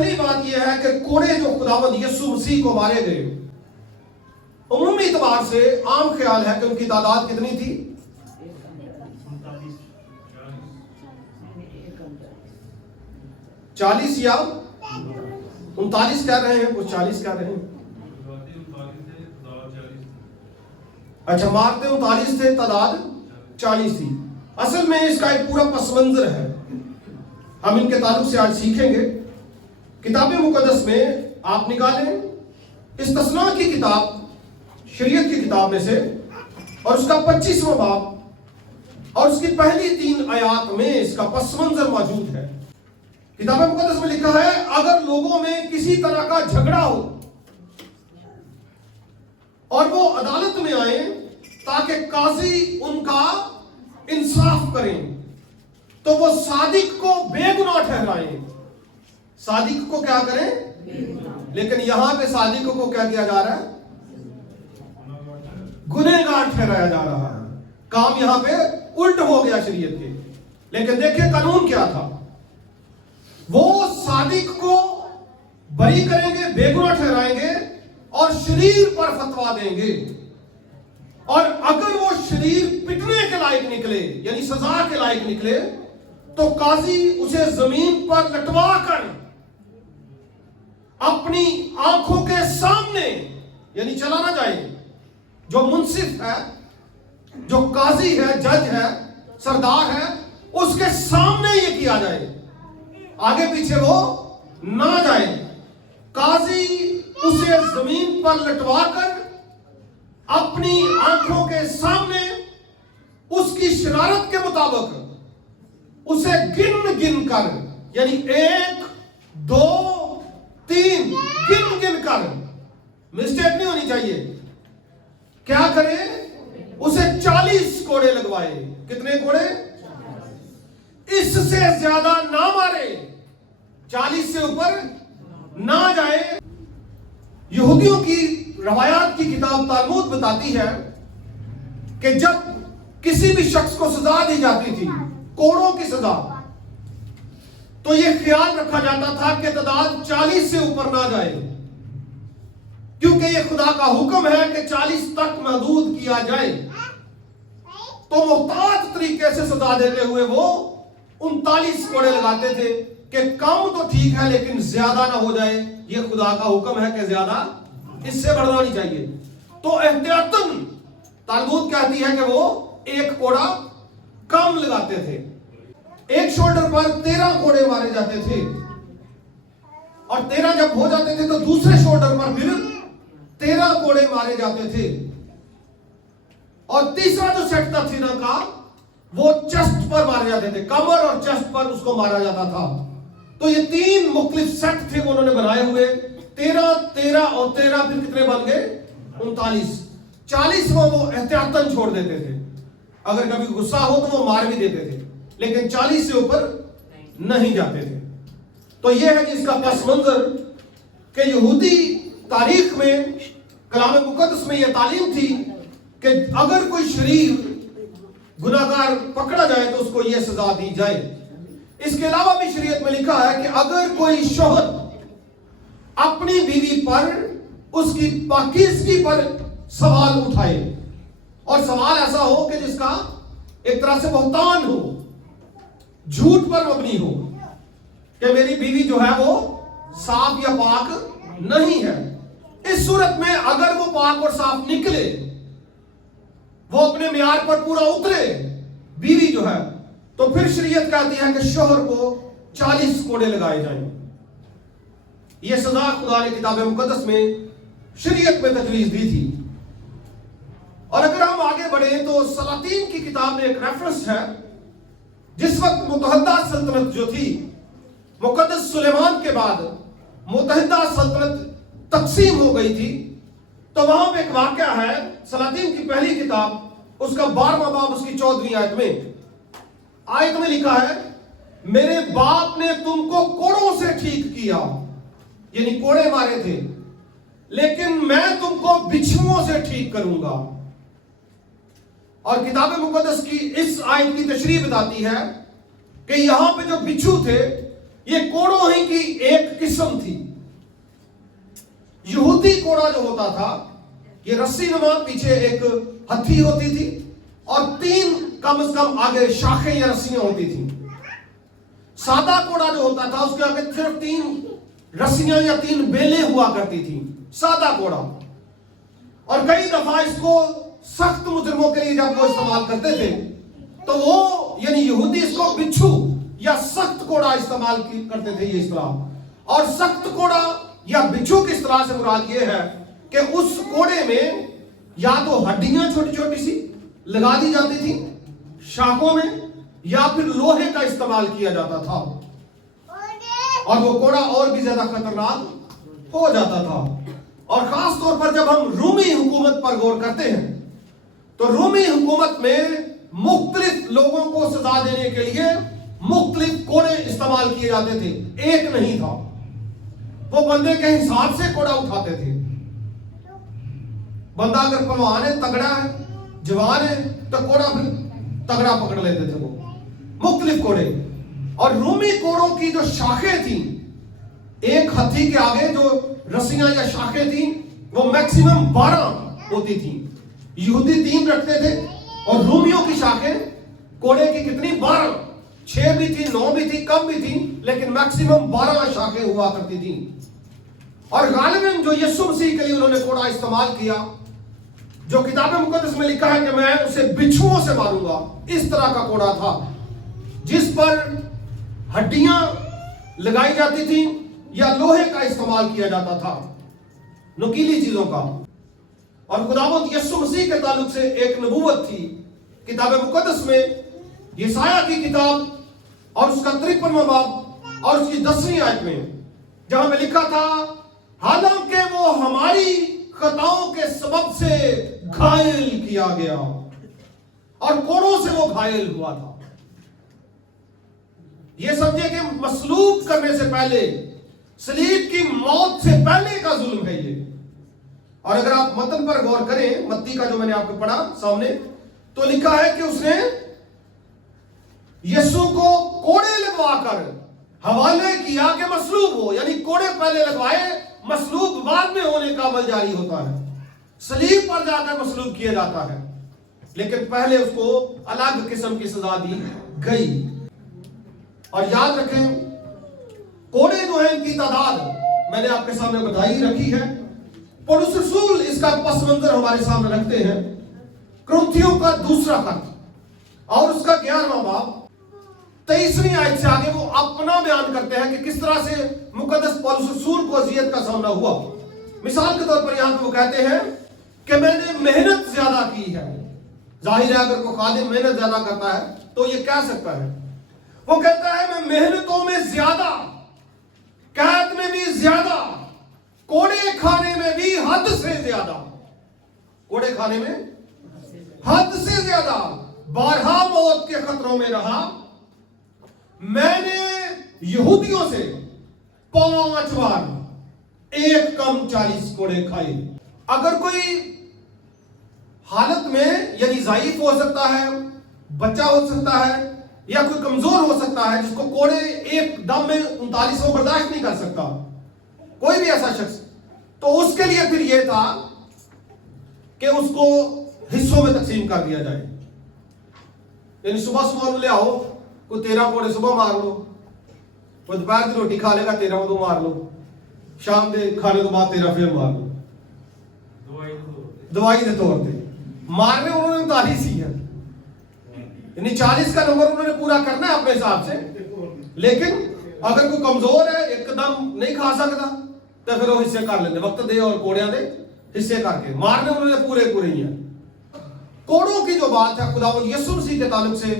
پہلی بات یہ ہے کہ کوڑے جو خداوند یسوع مسیح کو مارے گئے، عمومی اعتبار سے عام خیال ہے کہ ان کی تعداد کتنی تھی؟ 40 یا 39 کہہ رہے ہیں، کچھ 40 کہہ رہے ہیں۔ اچھا، مارتے 39 تھے، تعداد 40 تھی۔ اصل میں اس کا ایک پورا پس منظر ہے، ہم ان کے تعلق سے آج سیکھیں گے۔ کتاب مقدس میں آپ نکالیں استثناء کی کتاب، شریعت کی کتاب میں سے، اور اس کا 25واں باب اور اس کی پہلی 3 آیات میں اس کا پس منظر موجود ہے۔ کتاب مقدس میں لکھا ہے اگر لوگوں میں کسی طرح کا جھگڑا ہو اور وہ عدالت میں آئیں تاکہ قاضی ان کا انصاف کریں تو وہ صادق کو بے گناہ ٹھہرائیں۔ صادق کو کیا کریں؟ لیکن یہاں پہ صادق کو کیا کیا جا رہا ہے؟ گنہگار ٹھہرایا جا رہا ہے۔ کام یہاں پہ الٹ ہو گیا شریعت کے۔ لیکن دیکھیں قانون کیا تھا، وہ صادق کو بری کریں گے، بے گناہ ٹھہرائیں گے اور شریر پر فتویٰ دیں گے، اور اگر وہ شریر پٹنے کے لائق نکلے یعنی سزا کے لائق نکلے تو قاضی اسے زمین پر لٹوا کر اپنی آنکھوں کے سامنے، یعنی چلا نہ جائے، جو منصف ہے، جو قاضی ہے، جج ہے، سردار ہے، اس کے سامنے یہ کیا جائے، آگے پیچھے وہ نہ جائے۔ قاضی اسے زمین پر لٹوا کر اپنی آنکھوں کے سامنے اس کی شرارت کے مطابق اسے گن کر، یعنی 1 2 3 گن کر، مسٹیک نہیں ہونی چاہیے، کیا کرے؟ اسے 40 کوڑے لگوائے۔ کتنے کوڑے؟ اس سے زیادہ نہ مارے، 40 سے اوپر نہ جائے۔ یہودیوں کی روایات کی کتاب تالمود بتاتی ہے کہ جب کسی بھی شخص کو سزا دی جاتی تھی، کوڑوں کی سزا، تو یہ خیال رکھا جاتا تھا کہ تعداد 40 سے اوپر نہ جائے، کیونکہ یہ خدا کا حکم ہے کہ 40 تک محدود کیا جائے۔ تو محتاط طریقے سے سزا دیتے ہوئے وہ 39 کوڑے لگاتے تھے کہ کم تو ٹھیک ہے لیکن زیادہ نہ ہو جائے، یہ خدا کا حکم ہے کہ زیادہ اس سے بڑھنا نہیں چاہیے۔ تو احتیاطاً تالمود کہتی ہے کہ وہ 1 کوڑا کم لگاتے تھے۔ ایک شولڈر پر 13 کوڑے مارے جاتے تھے، اور 13 جب ہو جاتے تھے تو دوسرے شولڈر پر پھر 13 کوڑے مارے جاتے تھے، اور تیسرا جو سیٹ تھا سینہ کا وہ چیسٹ پر مارے جاتے تھے، کمر اور چیسٹ پر اس کو مارا جاتا تھا۔ تو یہ 3 مختلف سیٹ تھے انہوں نے بنائے ہوئے، 13 13 اور 13 پھر کتنے بن گئے؟ 39۔ 40 وہ احتیاطاً چھوڑ دیتے تھے، اگر کبھی غصہ ہو تو وہ مار بھی دیتے تھے، لیکن 40 سے اوپر نہیں جاتے تھے۔ تو یہ ہے جس کا پس منظر کہ یہودی تاریخ میں، کلام مقدس میں یہ تعلیم تھی کہ اگر کوئی شریر گناہگار پکڑا جائے تو اس کو یہ سزا دی جائے۔ اس کے علاوہ بھی شریعت میں لکھا ہے کہ اگر کوئی شوہر اپنی بیوی پر اس کی پاکیزگی پر سوال اٹھائے، اور سوال ایسا ہو کہ جس کا ایک طرح سے بہتان ہو، جھوٹ پر مبنی ہو، کہ میری بیوی جو ہے وہ صاف یا پاک نہیں ہے، اس صورت میں اگر وہ پاک اور صاف نکلے، وہ اپنے معیار پر پورا اترے بیوی جو ہے، تو پھر شریعت کہتی ہے کہ شوہر کو 40 کوڑے لگائے جائیں۔ یہ سزا خدا نے کتاب مقدس میں شریعت میں تجویز دی تھی۔ اور اگر ہم آگے بڑھیں تو سلاطین کی کتاب میں ایک ریفرنس ہے، جس وقت متحدہ سلطنت جو تھی، مقدس سلیمان کے بعد متحدہ سلطنت تقسیم ہو گئی تھی، تو وہاں پہ ایک واقعہ ہے، سلاطین کی پہلی کتاب، اس کا 12واں باب، اس کی 14ویں آیت میں لکھا ہے، میرے باپ نے تم کو کوڑوں سے ٹھیک کیا، یعنی کوڑے مارے تھے، لیکن میں تم کو بچھوؤں سے ٹھیک کروں گا۔ اور کتاب مقدس کی اس آیت کی تشریح بتاتی ہے کہ یہاں پہ جو بچھو تھے، یہ کوڑوں ہی کی ایک قسم किस्म थी। यहूदी कोड़ा जो होता था, ये रस्सी नुमा पीछे एक हथी होती थी और 3 कम से कम आगे शाखें या रस्सियां होती थी। सादा कोड़ा जो होता था उसके आगे सिर्फ 3 रस्सियां या 3 बेलें हुआ करती थी, सादा कोड़ा। और कई दफा इसको सख्त मुजरिमों के लिए जब वो इस्तेमाल करते थे तो वो यानी यहूदी इसको बिच्छू या सख्त कोड़ा इस्तेमाल करते थे, ये इस्तेलाह। और सख्त कोड़ा या बिच्छू की इस्तेलाह से मुराद ये है कि उस कोड़े में या तो हड्डियां छोटी छोटी सी लगा दी जाती थी शाखों में, या फिर लोहे का इस्तेमाल किया जाता था और वो कोड़ा और भी ज्यादा खतरनाक हो जाता था। और खास तौर पर जब हम रूमी हुकूमत पर गौर करते हैं तो रूमी हुकूमत में मुख्तलिफ लोगों को सजा देने के लिए मुख्तलिफ कोड़े इस्तेमाल किए जाते थे, एक नहीं था। वो बंदे के हिसाब से कोड़ा उठाते थे। बंदा अगर पहलवान है, तगड़ा है, जवान है, तो कोड़ा फिर तगड़ा पकड़ लेते थे वो, मुख्तलिफ कोड़े। और रूमी कोड़ों की जो शाखें थी, एक हथी के आगे जो रस्सियां या शाखें थी वो मैक्सिमम 12 होती थी। यहूदी 3 रखते थे और रूमियों की शाखें कोड़े की कितनी 12, 6 भी थी, 9 भी थी, कम भी थी, लेकिन मैक्सिमम 12 शाखें हुआ करती थी। और गालिबन जो यीशु मसीह के लिए उन्होंने कोड़ा इस्तेमाल किया, जो किताब मुकद्दस में लिखा है कि मैं उसे बिच्छुओं से मारूंगा, इस तरह का कोड़ा था जिस पर हड्डियां लगाई जाती थी या लोहे का इस्तेमाल किया जाता था, नुकीली चीजों का। और खुदावंद यीशु मसीह के ताल्लुक से एक नबूवत थी किताब मुकद्दस में, यशायाह की किताब और उसका 53वां बाब और उसकी 10वीं आयत में, जहां में लिखा था, हालांकि वो हमारी खताओं के सबब से घायल किया गया और कोड़ों से वो घायल हुआ था। ये समझे कि मसलूब करने से पहले, सलीब की मौत से पहले का जुल्म है ये। और अगर आप मतन पर गौर करें, मत्ती का जो मैंने आपको पढ़ा सामने, तो लिखा है कि उसने यीशु को कोड़े लगवाकर हवाले किया कि मसलूब हो, यानी कोड़े पहले लगवाए, मसलूब बाद में होने का अमल जारी होता है। सलीब पर जाकर मसलूब किया जाता है, लेकिन पहले उसको अलग किस्म की सजा दी गई। और याद रखें, कोड़े जो है इनकी तादाद मैंने आपके सामने बताई रखी है। पौलुस रसूल इसका पस मंजर हमारे सामने रखते हैं। कुरिन्थियों का 2 खत और उसका 11वां बाब 23वीं आयत से आगे वो अपना बयान करते हैं कि किस तरह से मुकद्दस पौलुस रसूल को अजियत का सामना हुआ। मिसाल के तौर पर यहां पे वो कहते हैं कि मैंने मेहनत ज्यादा की है। जाहिर है अगर कोई खादिम मेहनत ज्यादा करता है तो ये कह सकता है। वो कहता है मैं मेहनतों में ज्यादा, कैद में भी ज्यादा, कोड़े खाने में भी हद से ज्यादा, कोड़े खाने में हद से ज्यादा, 12 मौत के खतरों में रहा। मैंने यहूदियों से 5 बार एक कम 40 कोड़े खाए। अगर कोई हालत में यानी ज़ाइफ हो सकता है, बच्चा हो सकता है, या कोई कमजोर हो सकता है जिसको कोड़े एक दम में 39 वो बर्दाश्त नहीं कर सकता, कोई भी ऐसा शख्स, तो उसके लिए फिर यह था कि उसको हिस्सों में तकसीम कर दिया जाए। यानी सुबह सुबह ले आओ, कोई 13 कोड़े सुबह मार लो, कोई दोपहर की रोटी खा लेगा 13 तो मार लो, शाम के खाने के बाद 13 फिर मार लो, दवाई के तौर पर मारने उन्होंने 39 ही है, यानी 40 का नंबर उन्होंने पूरा करना है अपने हिसाब से। लेकिन अगर कोई कमजोर है, एकदम नहीं खा सकता, तो फिर वो हिस्से कर लेते, वक्त दे और कोड़िया दे, हिस्से करके मारने उन्होंने पूरे ही है। कोड़ों की जो बात है खुदावंद यीशु मसीह के ताल्लुक से,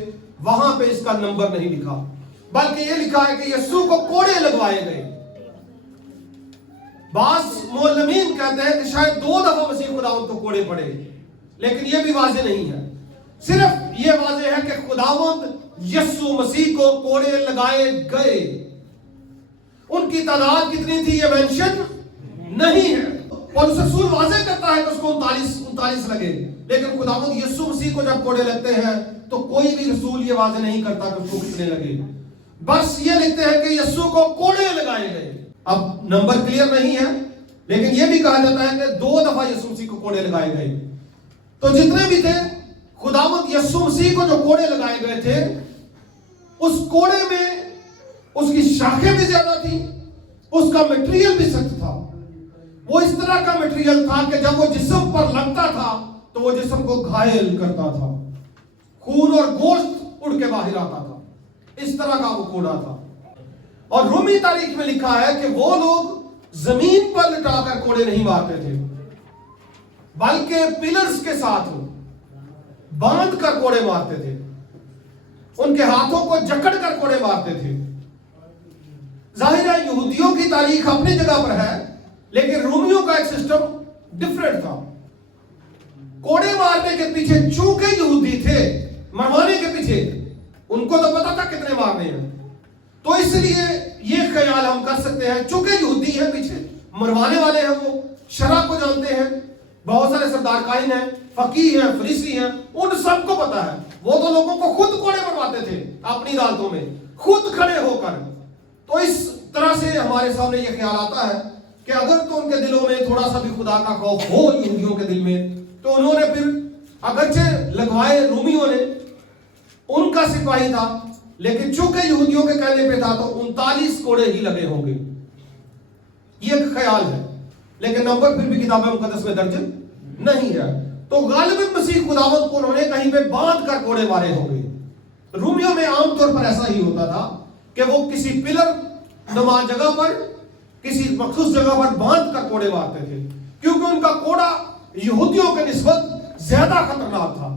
वहां पे इसका नंबर नहीं लिखा, बल्कि ये लिखा है कि यीशु को कोड़े लगवाए गए। बास मुअल्लिमीन कहते हैं कि शायद 2 दफा मसीह खुदावंद को कोड़े पड़े, लेकिन ये भी वाज़ेह नहीं है। सिर्फ ये वाज़ेह है कि खुदावंद यीशु मसीह को कोड़े लगाए गए। उनकी तादाद कितनी थी ये मेंशन नहीं है। पौलुस रसूल वाज़ेह करता है कि उसको 39 लगे, लेकिन खुदावंद यीशु मसीह को जब कोड़े लगते हैं तो कोई भी रसूल ये वाज़ेह नहीं करता कि उसको कितने लगे। बस ये लिखते हैं कि यीशु को कोड़े लगाए गए। अब नंबर क्लियर नहीं है, लेकिन यह भी कहा जाता है कि 2 दफा यीशु मसीह को कोड़े लगाए गए। तो जितने भी थे, खुदावंद यीशु मसीह को जो कोड़े लगाए गए थे, उस कोड़े में उसकी शाखें भी ज्यादा थी, उसका मटेरियल भी सख्त था। वो इस तरह का मटेरियल था कि जब वो जिस्म पर लगता था तो वो जिस्म को घायल करता था, खून और गोश्त उड़ के बाहर आता था। इस तरह का वो कोड़ा था। और रोमी तारीख में लिखा है कि वो लोग जमीन पर लिटाकर कोड़े नहीं मारते थे, बल्कि पिलर्स के साथ बांध कर कोड़े मारते थे। उनके हाथों को जकड़ कर कोड़े मारते थे। जाहिर है यहूदियों की तारीख अपनी जगह पर है, लेकिन रोमियों का एक सिस्टम डिफरेंट था। कोड़े मारने के पीछे चूंकि यहूदी थे, मरवाने के पीछे उनको तो पता था कितने मारने हैं, तो इसलिए ये ख्याल हम कर सकते हैं चूंकि यहूदी है, पीछे मरवाने वाले हैं, वो शरअ को जानते हैं, बहुत सारे सरदार काइन हैं, फकीह हैं, फरीसी हैं, उन सबको पता है। वो तो लोगों को खुद कोड़े मरवाते थे अपनी अदालतों में, खुद खड़े होकर। तो इस तरह से हमारे सामने ये ख्याल आता है कि अगर तो उनके दिलों में थोड़ा सा भी खुदा का खौफ हो यहूदियों के दिल में, तो उन्होंने फिर अगरचे लगवाए, रोमियों ने, उनका सिपाही था, लेकिन चूंकि यहूदियों के कहने पे था तो 39 कोड़े ही लगे होंगे, ये एक ख्याल है। लेकिन नंबर फिर भी किताब मुकद्दस में दर्ज नहीं है। तो गालिबन मसीह खुदावंद को उन्होंने कहीं पे बांध कर कोड़े मारे होंगे। रोमियों में आमतौर पर ऐसा ही होता था कि वो किसी पिलर नुमा जगह पर, किसी मखसूस जगह पर बांध कर कोड़े मारते थे, क्योंकि उनका कोड़ा यहूदियों के निस्बत ज्यादा खतरनाक था।